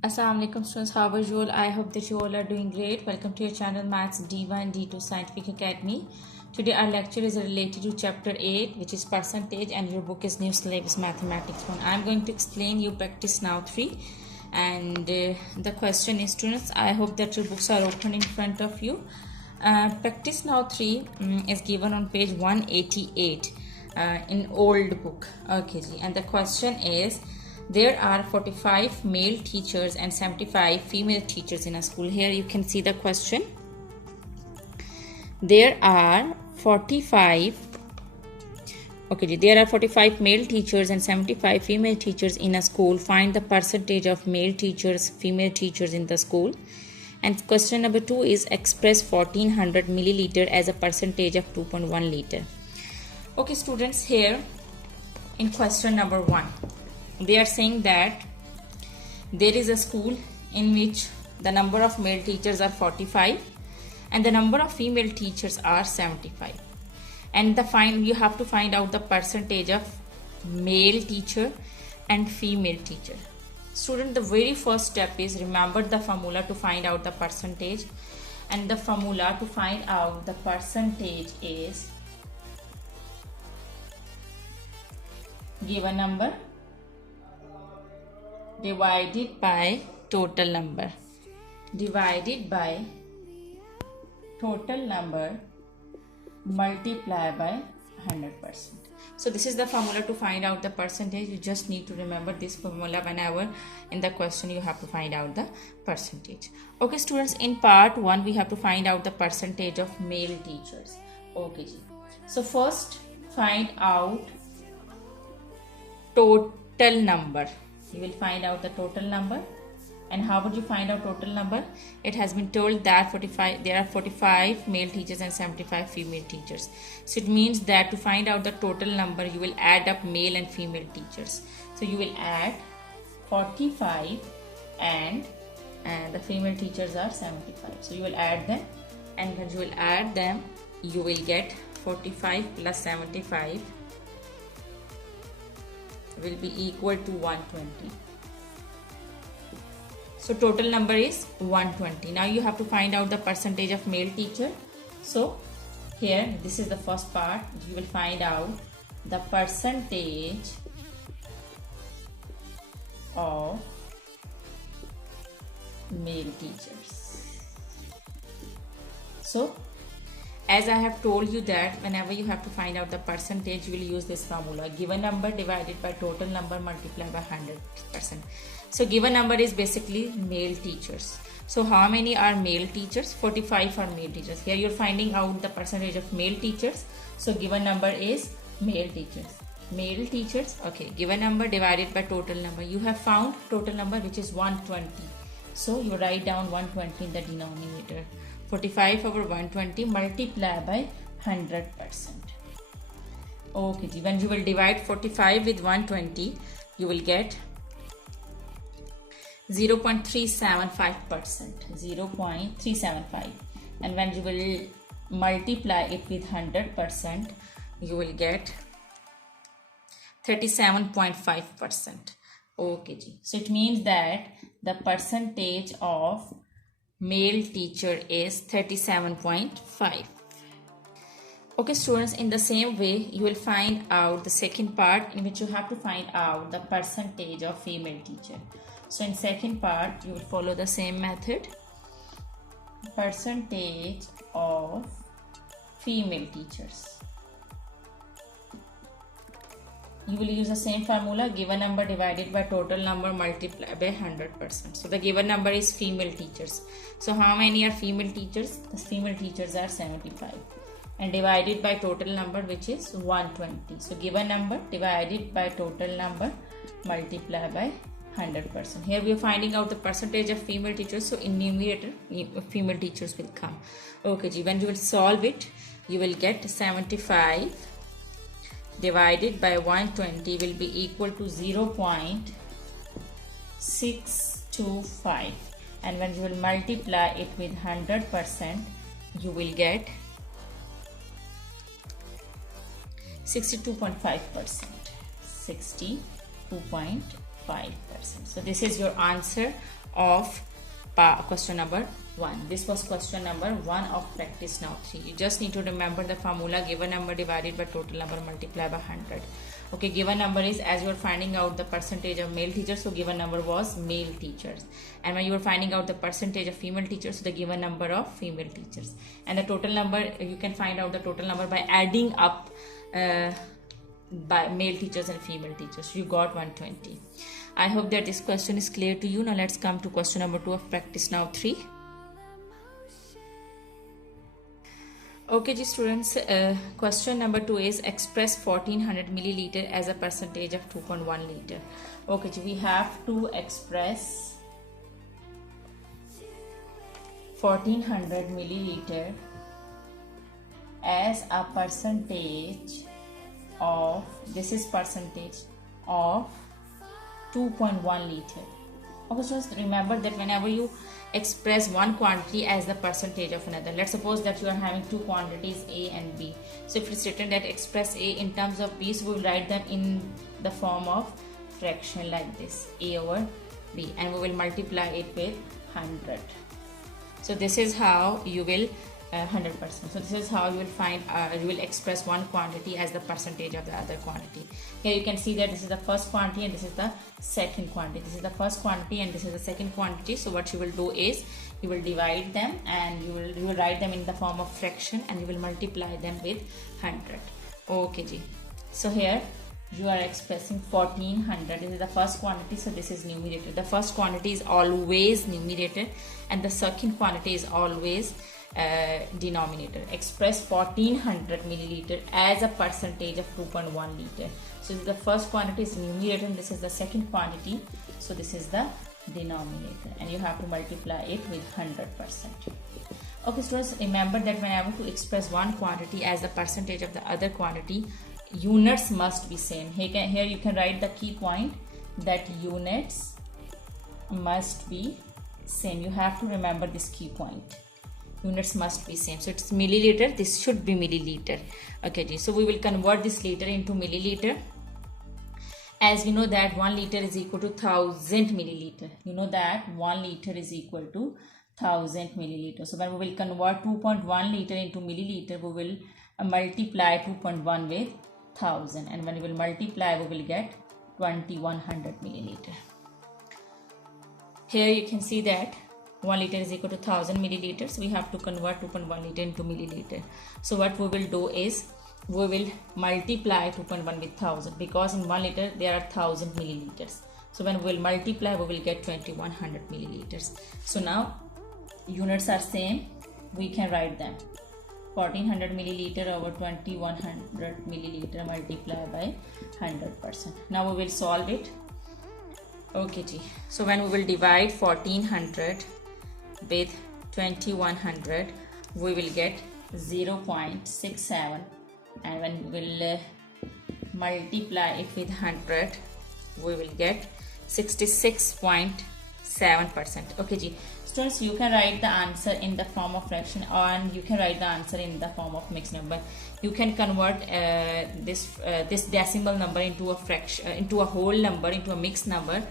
Assalamu alaikum students, how are you all? I hope that you all are doing great. Welcome to your channel Maths D1 D2 Scientific Academy. Today our lecture is related to chapter 8, which is percentage, and your book is New Syllabus Mathematics 1. I am going to explain you practice now 3, and the question is, students, I hope that your books are open in front of you. Practice now 3 is given on page 188 in old book. Okay, and the question is, there are 45 male teachers and 75 female teachers in a school. Here you can see the question. There are 45 male teachers and 75 female teachers in a school. Find the percentage of male teachers, female teachers in the school. And question number 2 is, express 1400 milliliter as a percentage of 2.1 liter. Okay students, here in question number 1, they are saying that there is a school in which the number of male teachers are 45 and the number of female teachers are 75, and you have to find out the percentage of male teacher and female teacher. Student, the very first step is remember the formula to find out the percentage, and the formula to find out the percentage is given number divided by total number multiply by 100%. So this is the formula to find out the percentage. You just need to remember this formula whenever in the question you have to find out the percentage. Okay students, in part 1 we have to find out the percentage of male teachers. Okay, so first find out total number. You will find out the total number. And how would you find out total number? It has been told that there are 45 male teachers and 75 female teachers. So it means that to find out the total number, you will add up male and female teachers. So you will add 45 and the female teachers are 75. So you will add them, and when you will add them, you will get 45 plus 75 will be equal to 120. So total number is 120. Now you have to find out the percentage of male teacher. So here, this is the first part. You will find out the percentage of male teachers. So as I have told you that whenever you have to find out the percentage, you will use this formula: given number divided by total number multiplied by 100%. So given number is basically male teachers. So how many are male teachers? 45 are male teachers. Here you're finding out the percentage of male teachers. So given number is male teachers. Male teachers, okay, given number divided by total number. You have found total number, which is 120. So you write down 120 in the denominator. 45 over 120 multiply by 100%. Okay, when you will divide 45 with 120, you will get 0.375%. 0.375. And when you will multiply it with 100%, you will get 37.5%. Okay, so it means that the percentage of male teacher is 37.5. Okay students, in the same way you will find out the second part, in which you have to find out the percentage of female teacher. So in second part you will follow the same method. Percentage of female teachers. You will use the same formula: given number divided by total number multiplied by 100%. So the given number is female teachers. So how many are female teachers? The female teachers are 75, and divided by total number, which is 120. So given number divided by total number multiplied by 100%. Here we are finding out the percentage of female teachers. So in numerator, female teachers will come. Okay, when you will solve it, you will get 75 divided by 120 will be equal to 0.625, and when you will multiply it with 100%, you will get 62.5%. 62.5%. So this is your answer of question number 1. This was question number 1 of practice now 3. You just need to remember the formula: given number divided by total number multiplied by 100. Okay, given number is, as you are finding out the percentage of male teachers, so given number was male teachers. And when you are finding out the percentage of female teachers, so the given number of female teachers. And the total number, you can find out the total number by adding up by male teachers and female teachers. You got 120. I hope that this question is clear to you. Now let's come to question number 2 of practice now 3. Okay ji students, question number 2 is express 1400 milliliter as a percentage of 2.1 liter. Okay ji, we have to express 1400 milliliter as a percentage of, this is percentage of 2.1 liter. Okay, so just remember that whenever you express one quantity as the percentage of another, let's suppose that you are having two quantities A and B. So if it's written that express A in terms of B, so we will write them in the form of fraction like this, A over B, and we will multiply it with 100. So this is how you will 100%. So this is how you will find, you will express one quantity as the percentage of the other quantity. Here you can see that this is the first quantity and this is the second quantity. This is the first quantity and this is the second quantity. So what you will do is you will divide them and you will write them in the form of fraction and you will multiply them with 100. Okay ji. So here you are expressing 1400. This is the first quantity, so this is numerator. The first quantity is always numerator and the second quantity is always denominator. Express 1400 milliliter as a percentage of 2.1 liter. So the first quantity is numerator and this is the second quantity, so this is the denominator, and you have to multiply it with 100%. Okay students, remember that whenever to express one quantity as the percentage of the other quantity, units must be same. Here you can write the key point that units must be same. You have to remember this key point. Units must be same. So it's milliliter, this should be milliliter. Okay, so we will convert this liter into milliliter. As we know that 1 liter is equal to 1000 milliliter. You know that 1 liter is equal to 1000 milliliter. So when we will convert 2.1 liter into milliliter, we will multiply 2.1 with 1000, and when we will multiply, we will get 2100 milliliter. Here you can see that 1 liter is equal to 1000 milliliters. We have to convert 2.1 liter into milliliter. So what we will do is we will multiply 2.1 with 1000, because in 1 liter there are 1000 milliliters. So when we will multiply, we will get 2100 milliliters. So now units are same, we can write them. 1400 milliliter over 2100 milliliter multiplied by 100%. Now we will solve it. Okay ji. So when we will divide 1400 with 2100, we will get 0.67, and when we will multiply it with 100, we will get 66.7%. Okay ji. Students, you can write the answer in the form of fraction, and you can write the answer in the form of mixed number. You can convert this decimal number into a fraction, into a whole number, into a mixed number.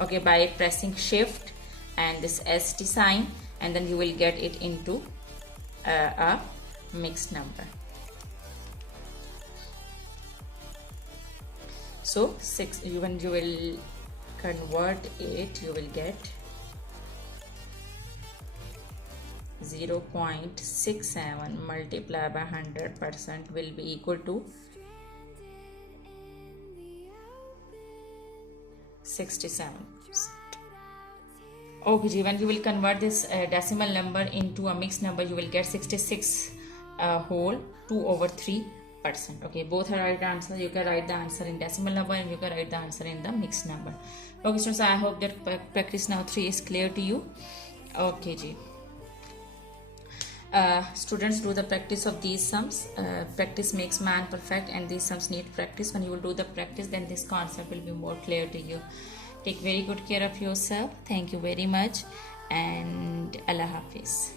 Okay, by pressing shift and this ST sign, and then you will get it into a mixed number. So when you will convert it, you will get 0.67 multiplied by 100% will be equal to 67. Okay, when you will convert this decimal number into a mixed number, you will get 66 whole 2 over 3%. Okay, both are right answers. You can write the answer in decimal number and you can write the answer in the mixed number. Okay students, I hope that practice now 3 is clear to you. Okay ji. Students, do the practice of these sums. Practice makes man perfect, and these sums need practice. When you will do the practice, then this concept will be more clear to you. Take very good care of yourself. Thank you very much, and Allah Hafiz.